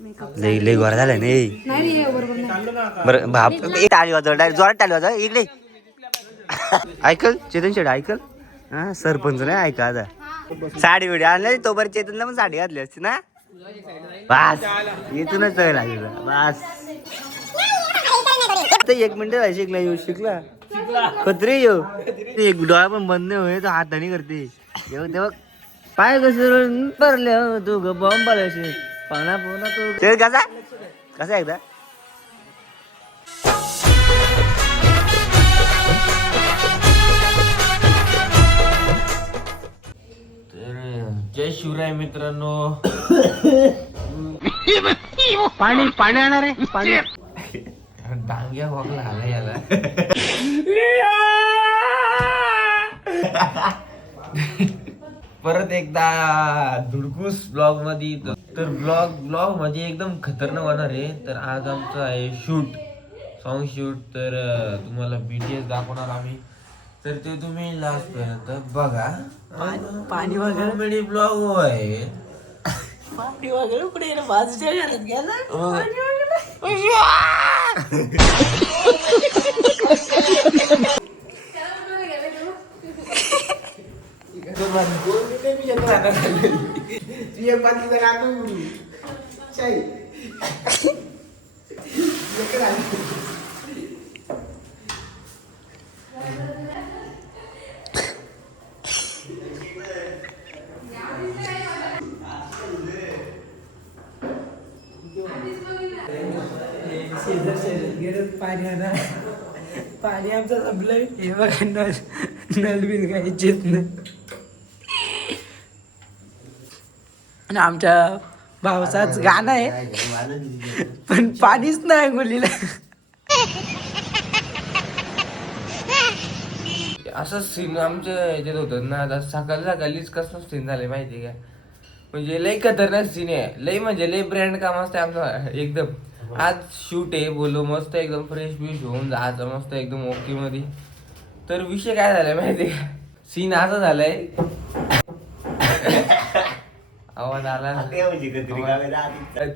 लई लई गोरा झाला नाही बरं बाप टाळी वाजव डायरेक्ट जोरात टाळी वाजव इकडे ऐकल चेतन शेड ऐकल हा सरपंच नाही ऐका आता साडी बिडी आणली तोपर्यंत चेतनला पण साडी घातली असती ना बस इथूनच बस एक मिनिट शिकला येऊ शिकला खत्री येऊ एक डोळा पण बंद नाही होय तो हाताने करते तेव्हा पाय कसं भरले तू ग बॉम्ब पाडायचे पाना पोना तू कसा कसा एकदा जय शिवराय मित्रांनो. पाणी पाणी आणणार आहे पाणी डांग्या वागला आला याला परत एकदा धुडकूस ब्लॉग मध्ये तर ब्लॉग म्हणजे एकदम खतरनाक होणार आहे. तर आज आमचं आहे शूट सॉन्ग शूट. तर तुम्हाला BTS दाखवणार आम्ही. तर ते तुम्ही लास्ट पर्यंत बघा. पाणी वगैरे कॉमेडी ब्लॉग आहे. पाणी वगैरे पुढे बाजूच्या घरात गेला पाणी आमचं संपलंय हे बघा नल बिल काही येत नाही आणि आमच्या भावाचाच गाणं आहे पण पाणीच नाही मुलीला. असं सीन आमच्या ह्याच्यात होतं ना. आता सकाळीच कसं सीन झालंय माहिती का. म्हणजे लय खतरनाक सीन आहे. लय म्हणजे लय ब्रँड काम असते आमचं एकदम. आज शूट आहे बोलो मस्त एकदम फ्रेश बिश होऊन जायचं मस्त एकदम ओके मध्ये. तर विषय काय झालाय माहिती का. सीन असा झालाय आवाज आला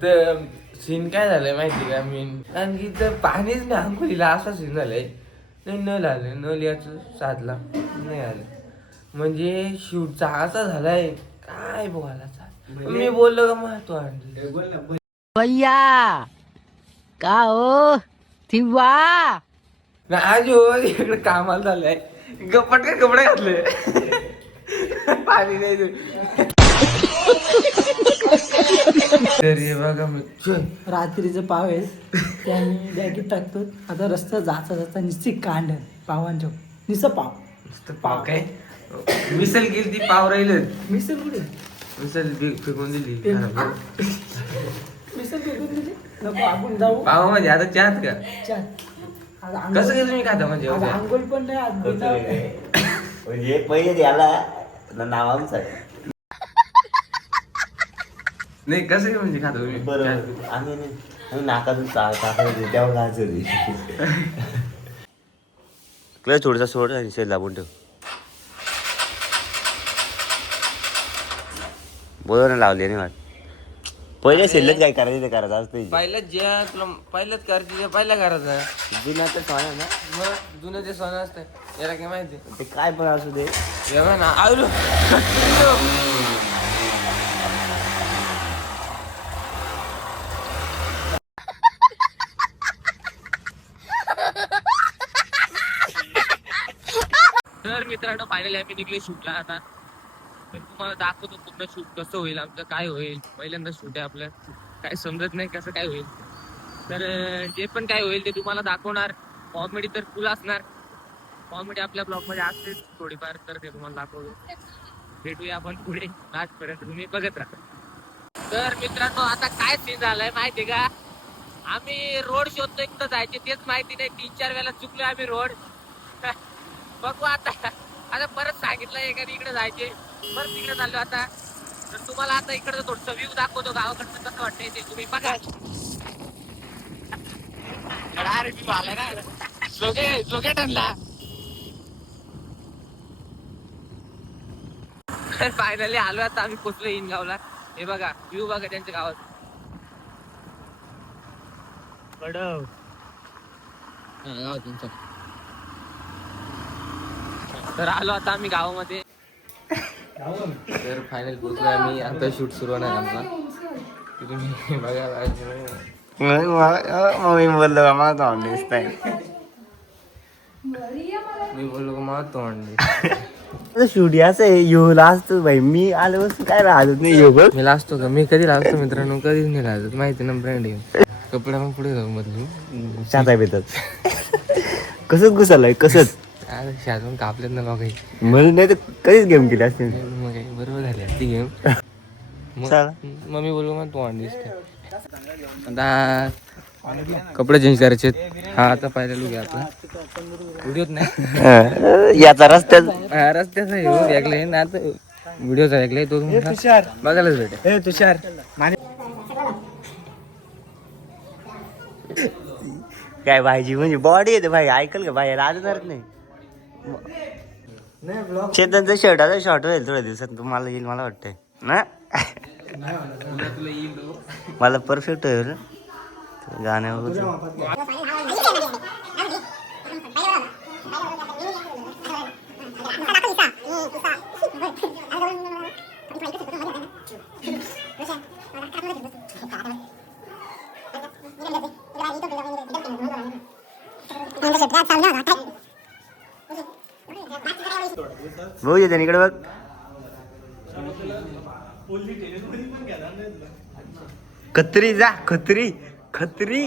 तर सीन काय झालंय माहिती का. मी आणखी तर पाणीच नाही अंकुलीला असा सीन झालाय. नाही नल आलं नल याचं साधला नाही आलं. म्हणजे शूटचा असा झालाय काय बोलायचा. मी बोललो का मग तू आणलं भैया का हो थिवा आज हो इकडे कामाला झालंय गप्पट कपडे घातले पाणी नाही. तर हे बघा रात्रीचं पाव आहे ते आम्ही बॅगेत टाकतो. आता रस्ता जाता जाता निश्चित कांड पावांच्या निसं पाव नुसतं पाव काय मिसल गेली ती पाव राहिलं. मिसल कुठे मिसल फेकून दिली. मिसल फेकून दिली नको आपण जाऊ पाव म्हणजे आता चहात का चल कसं काय तुम्ही खाता म्हणजे अंघोळ पण नाही आज म्हणजे पहिले द्याला नावांचा नाही कसं काय म्हणजे खाता तुम्ही बरोबर. आम्ही नाकातून टाकायचं तेव्हा घालचं क्लच थोडासा सोड आणि सेल दाबून ठेव. बोल ना लावले नाही वाट पहिले सेलच काय करायचं ते करायचं असतं. पहिलं जे तुला पहिलंच करायचं ते पहिल्या करायचं. जुन्या तर सोना ना मग जुनं ते सोनं असतं याला काय माहिती. ते काय पण असू दे एवढा ना आलो तर मित्रांनो फायनली आम्ही निघले शूटला. आता तर तुम्हाला दाखवतो पूर्ण शूट कसं होईल आमचं काय होईल. पहिल्यांदा शूट आहे आपलं काय समजत नाही कसं काय होईल. तर जे पण काय होईल ते तुम्हाला दाखवणार. कॉमेडी तर फुल असणार. कॉमेडी आपल्या ब्लॉगमध्ये असतेच थोडीफार तर ते तुम्हाला दाखवतो. भेटूया आपण पुढे लास्टपर्यंत तुम्ही बघत राहा. तर मित्रांनो आता काय सीन झालाय माहितीये का. आम्ही रोड शोधतो इकडं जायचे तेच माहिती नाही. 3-4 वेळेला चुकलोय आम्ही रोड. बघू आता आता परत सांगितलं एखादी इकडे जायचे परत तिकडे चाललो आता. तर तुम्हाला आता इकडचं थोडस व्ह्यू दाखवतो गावाकडचं कसं वाटतंय ते तुम्ही बघा. फायनली आलो आता आम्ही पोचलो इंगावला. हे बघा व्ह्यू बघा त्यांच्या गावात तर आलो आता आम्ही गावामध्ये. तर फायनल पोहोचलो आम्ही. आता शूट सुरू आहे आमचा. तुम्ही बघायला मम्मी बोललो का मला तोंड दिसतंय. मी बोललो का मला तोंड शूट असं आहे येऊ लाजतो भाई. मी आलो काय राहत नाही येऊ बघ. मी लाजतो का? मी कधी लाजतो मित्रांनो? कधीच नाही लाजत. माहिती ना ब्रँड आहे. कपडा मग पुढे जाऊ मधली शाता बेतात कसंच घुसालय कसंच. शाजून कापलेत ना लोक. मला नाही तर कधीच गेम केली असते. मग काही बरोबर झाली असती गेम. मम्मी बोलू मग तोंड दिसते. आता कपडे चेंज करायचे. हा आता पहिला लुक आहे आपला. व्हिडिओत नाही याचा रस्त्यात रस्त्याचा ऐकले ना. आता व्हिडिओचा ऐकलाय तो बघायलाच भेटेल. तुषार काय भाईजी म्हणजे बॉडी येते भाई. ऐकल का भाई राजणार नाही. चेतनचा शर्ट आता शॉर्ट होईल थोड्या दिवसात. तुम्हाला येईल मला वाटतंय ना. मला परफेक्ट होईल गाण्यावर. भाऊ येते इकडे बघ. खत्री जा खत्री खत्री.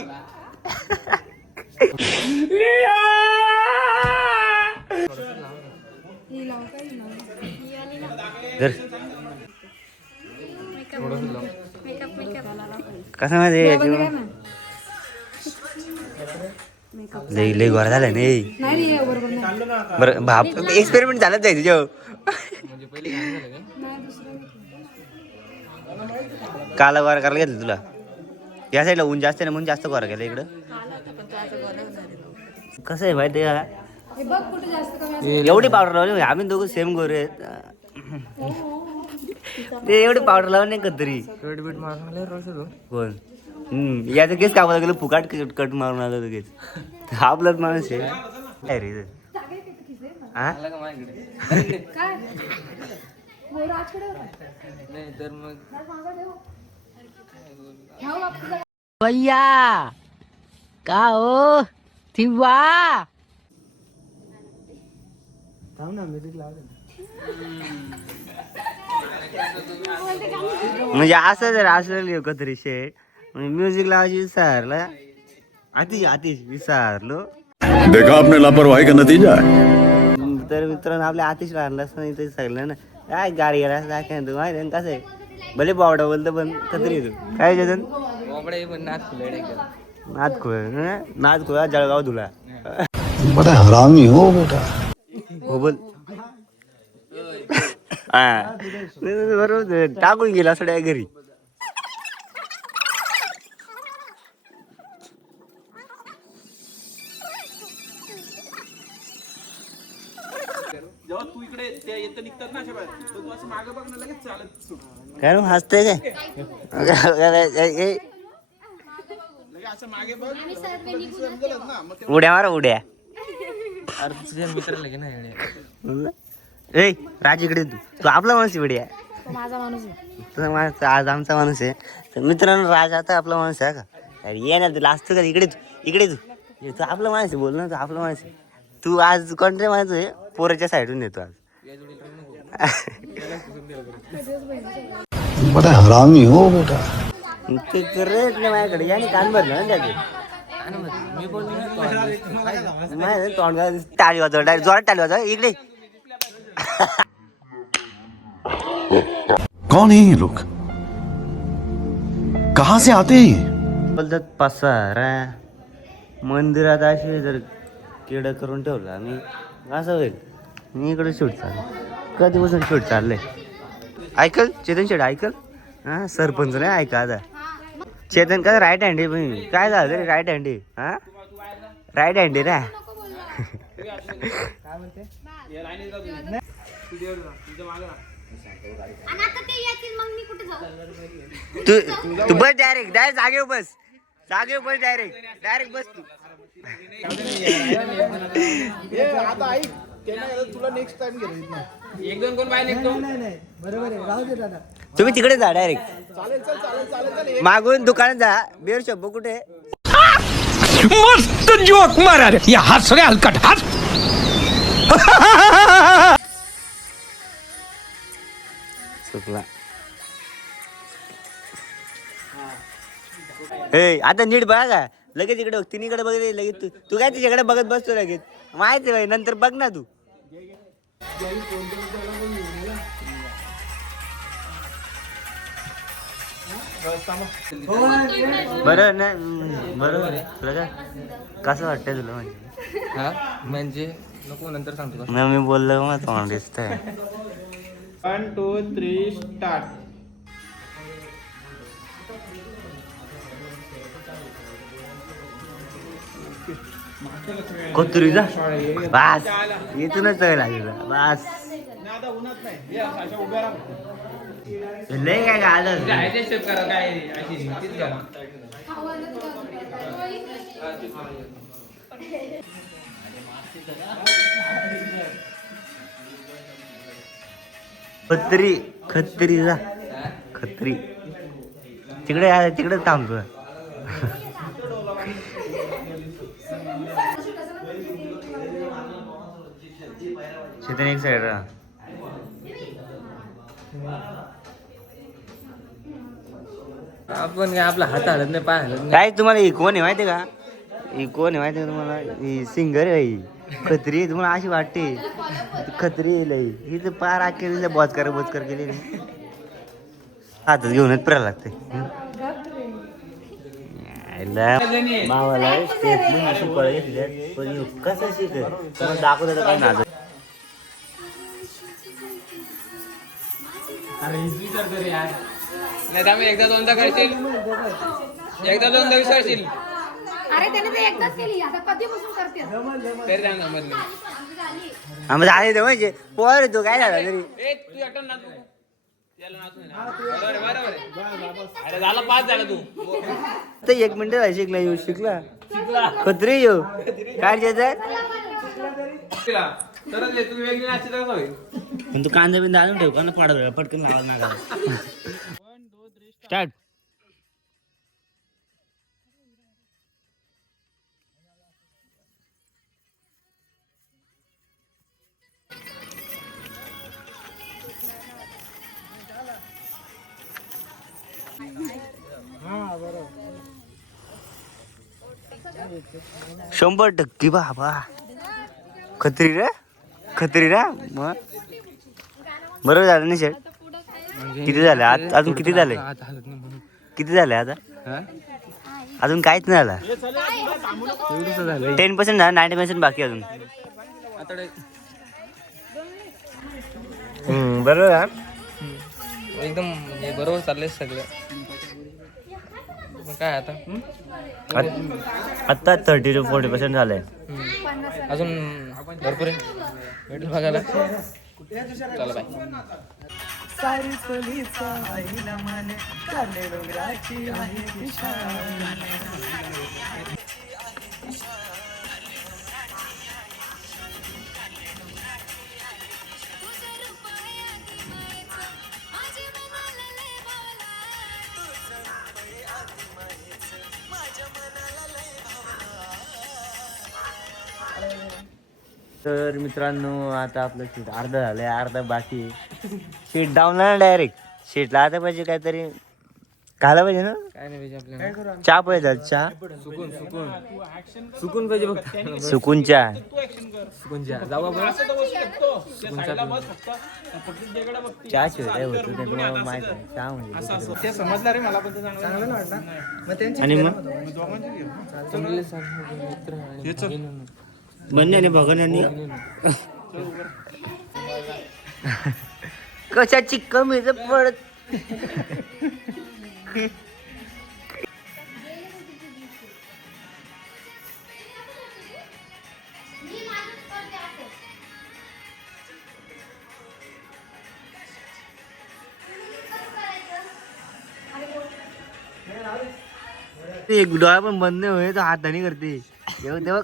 कसं माहिती लई लई गोरा झालाय नाही. बरं बाप एक्सपेरिमेंट झालंच आहे तुझ्या. काला गोरा करायला घेतलं तुला. या साईडला ऊन जास्त आहे ना म्हणून जास्त गोरा केला इकडं. कसं आहे माहिती का एवढी पावडर लावली. आम्ही दोघं सेम गोरे आहेत. ते एवढी पावडर लावून नाही कधी बीट मारून कोण याचं केस कापायला गेलं फुकाट कट मारून आलं लगेच. आपलाच माणूस आहे. काय रे नाही तर मग भैया का हो थिवा म्हणजे असं जर असलं एकत्र शेट म्युझिक लावायची विसरला. आतिश विसरलो. देखा आपने लापरवाही का नतीजा है. तर मित्रांनो आपल्या आतिश राहिला असं नाही तरी सांगलं ना काय गाडी गेला काय तू माहिती कसं आहे. भले पावडा बोलतो पण कत्री तू काय जतन नाच खुळा जळगाव तुला. बड़ा हरामी हो बेटा. हो बोल. हा बरोबर टाकून गेला सगळ्या घरी. काय हसते काय उड्या मारा उड्या. अरे तुझ्या मित्राला घे ना. ए राज इकडे तू आपला माणूस उड्या. माझा माणूस तुझा माणूस आज आमचा माणूस आहे. तर मित्रांनो राज आता आपला माणूस आहे का. अरे ये ना तुला असतं का इकडे तू आपला माणूस आहे. बोल ना तू आपला माणूस आहे. तू आज कोणत्या माणूस आहे पोराच्या साईडून येतो आज. बड़ा हरामी हो बेटा. ते करत नाही माझ्याकडे याने कान भरलं ना त्याचे. मी बोललो तोंड टाळी वाजव डायरेक्ट जोरात टाळी वाजव इकडे. कौन है ये लोग. कहाँ से आते हैं ये. बोलतात पसारा मंदिरात असे जर केडं करून ठेवलं आम्ही असं होईल. मी इकडे शूट चाललं कधीपासून शूट चाललंय. ऐकल चेतन शेड ऐकल. हा सरपंच नाही ऐका आता. चेतन का राईट हँड आहे. काय झालं रे राईट हँड आहे. हा राईट हँड आहे ना. तू बस डायरेक्ट जागेवर बस. जागे बस डायरेक्ट बस तू. आता ऐक तुला नेक्स्ट टाइम गेलो. एक दोन कोण बाहेर निघतो. बरोबर आहे, राहू दे दादा. तुम्ही तिकडे जा डायरेक्ट चालेल चालेल. मागून दुकानात जा. बेर शब्द कुठे मस्त जोक मारा रे या हस रे हलकट हस. चुकला. हे आता नीट बघा का लगेच इकडे बघ तिन्हीकडे बघ लगेच तू काय तिच्याकडे बघत बसतो लगेच माहिती भाई नंतर बघ ना तू. बरं ना बरोबर आहे तुला काय कसं वाटतंय तुला म्हणजे हा म्हणजे नको नंतर सांगतो. नाही मी बोललो मग तुम्हाला दिसतंय. 1 2 3 स्टार्ट. कोथुरीचा बास इथूनच सगळं लागेल बास. आता उन्हात नाही अशा उभ्या राहा. लय काय आलं ऍडजस्ट करा काय अशी तीच करा. खत्री जा खत्री तिकडे थांबतो. शेतन एक साईड राहा. आपण काय आपला हात हलत नाही पाय हलत नाही. काय तुम्हाला ही कोण आहे माहिती का ही कोण आहे माहिती का तुम्हाला ही सिंगर आहे ही खत्री तुम्हाला अशी वाटते खत्री लई ही तर पार केलेली बोचकार केली हातात घेऊनच फिरायला लागते. मावाला स्टेप शिकवायला घेतले पण कसं शिकत तुम्हाला दाखवत काय नाद. नाही तर आम्ही एकदा दोनदा करशील एकदा दोनदा विसरशील अरे त्याने ते एकदाच केली आता कधीपासून करते तरी जाणार मधले. आम्ही झाले ते म्हणजे पोर तू काय झाला तरी ए तू एकटा नाचू त्याला नाचू ना. बरोबर अरे झाला 5 झाला तू. तर 1 मिनिट झाली शिकला खत्री येऊ काय तरच ये तुम्ही वेगळी नाचते तर होईल. पण तू कांदा बिंदा आणून ठेव का ना पाडत पटकन लावा नाका. स्टार्ट. शंभर टक्के बाबा खत्री रे मग बरोबर झालं नाही शेट. किती झालं अजून किती झालंय आता अजून काहीच नाही झालं. 10% झालं 90% बाकी अजून. बरोबर एकदम म्हणजे बरोबर चाललंय सगळं. मग काय आता आता 30 to 40% झालंय. अजून भरपूर आहे भेटेल बघायला. चला बाय. तर मित्रांनो आता आपलं शीट अर्धा झालंय अर्धा बाकी. शीट डाऊन ना डायरेक्ट शीटला आता पाहिजे काहीतरी खायला पाहिजे ना. काय नाही पाहिजे आपल्याला. चहा पाहिजे चहा सुकून पाहिजे फक्त. सुकून चहा सुकून जा जाऊ आपण. चहा शिवाय होतं ते तुम्हाला माहित आहे. चहा म्हणजे ते समजलं रे मला पण ते चांगलं वाटलं मग त्यांची आणि मग चांगले मित्र आणि बन्या आणि भगन यांनी कशाची कमी पडत. एक डोळा पण बंद नाही होय तो हाताने करते तेव्हा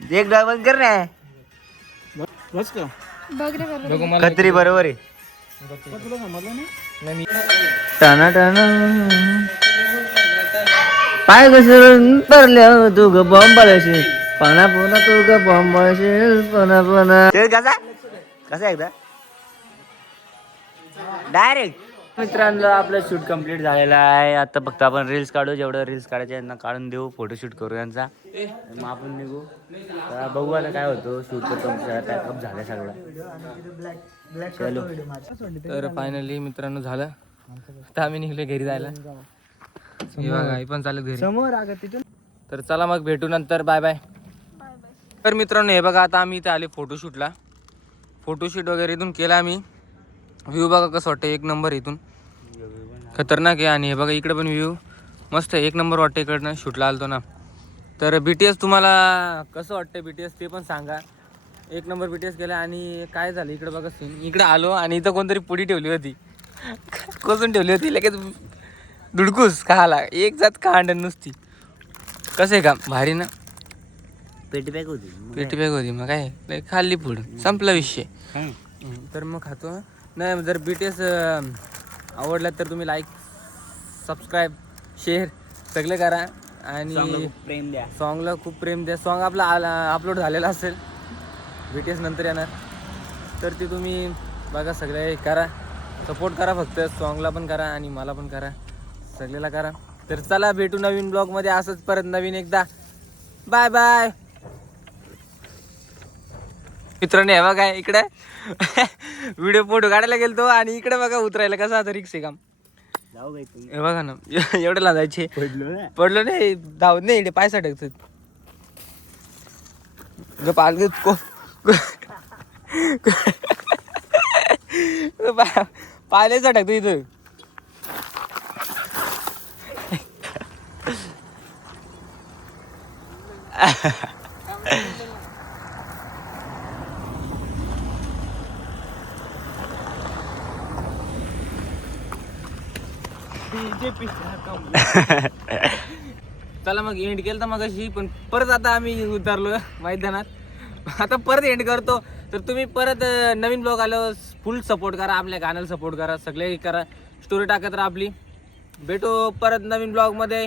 एक डोळा बंद कर रे बस का बघ रे बरोबर. बघू मला खत्री बरोबर आहे तुला समजलं नाही नाही, मी टाना टाना पाय घसरून तरल्या तू ग बॉम्बाळशील पाना पोना तू ग बॉम्बाळशील पना पना कसा कसा एकदा डायरेक्ट मित्रांनो आपलं शूट कम्प्लीट झालेलं आहे आता फक्त आपण रील्स काढू जेवढं रील्स काढायचे यांना काढून देऊ फोटोशूट करू यांचा मग आपण निघू तर बघू आता काय होतं शूट पॅकअप झालं सगळं चलो. तर फायनली मित्रांनो झालं आता आम्ही निघले घरी जायला हे बघा, आई पण चालत घरी तर चला मग भेटू नंतर बाय बाय. तर मित्रांनो हे बघा आता आम्ही इथे आले फोटोशूटला फोटोशूट वगैरे इथून केला आम्ही व्ह्यू बघा कसं वाटतं एक नंबर इथून खतरनाक आहे आणि हे बघा इकडे पण व्ह्यू मस्त आहे एक नंबर वाटतं इकडनं शूटला आलतो ना. तर BTS तुम्हाला कसं वाटतं BTS ते पण सांगा एक नंबर BTS केला. आणि काय झालं इकडे बघा सीन इकडे आलो आणि इथं कोणतरी पुडी ठेवली होती कोसून ठेवली होती लगेच धुडकूस खाला एक जात कांड नुसती कसं आहे का भारी ना पेटी पॅक होती पेटी बॅग होती मग काय लय खाल्ली पुढं संपला विषय. तर मग खातो नाही जर BTS आवडला तर तुम्ही लाईक सबस्क्राईब शेअर सगळे करा आणि प्रेम द्या सॉन्गला खूप प्रेम द्या. सॉन्ग आपला अपलोड झालेला असेल BTS नंतर येणार तर ते तुम्ही बघा सगळे करा सपोर्ट करा फक्त सॉन्गला पण करा आणि मला पण करा सगळ्याला करा. तर चला भेटू नवीन ब्लॉगमध्ये असंच परत नवीन एकदा बाय बाय. मित्रांनो हे बघा इकडे व्हिडिओ फोटो काढायला गेलतो आणि इकडे बघा उतरायला कसं आता रिक्षे काम हे बघा ना एवढं लाजायचे पडलो नाही धावत नाही इकडे पायसा टाकत पायलाच टाकतो इथं चला मग एंड केलं तर मग अशी पण परत आता आम्ही उतरलो मैदानात आता परत एंड करतो. तर तुम्ही परत नवीन ब्लॉग आल्यावर फुल सपोर्ट करा आपल्या गाण्याला सपोर्ट करा सगळे करा स्टोरी टाकत राहा आपली. भेटू परत नवीन ब्लॉगमध्ये.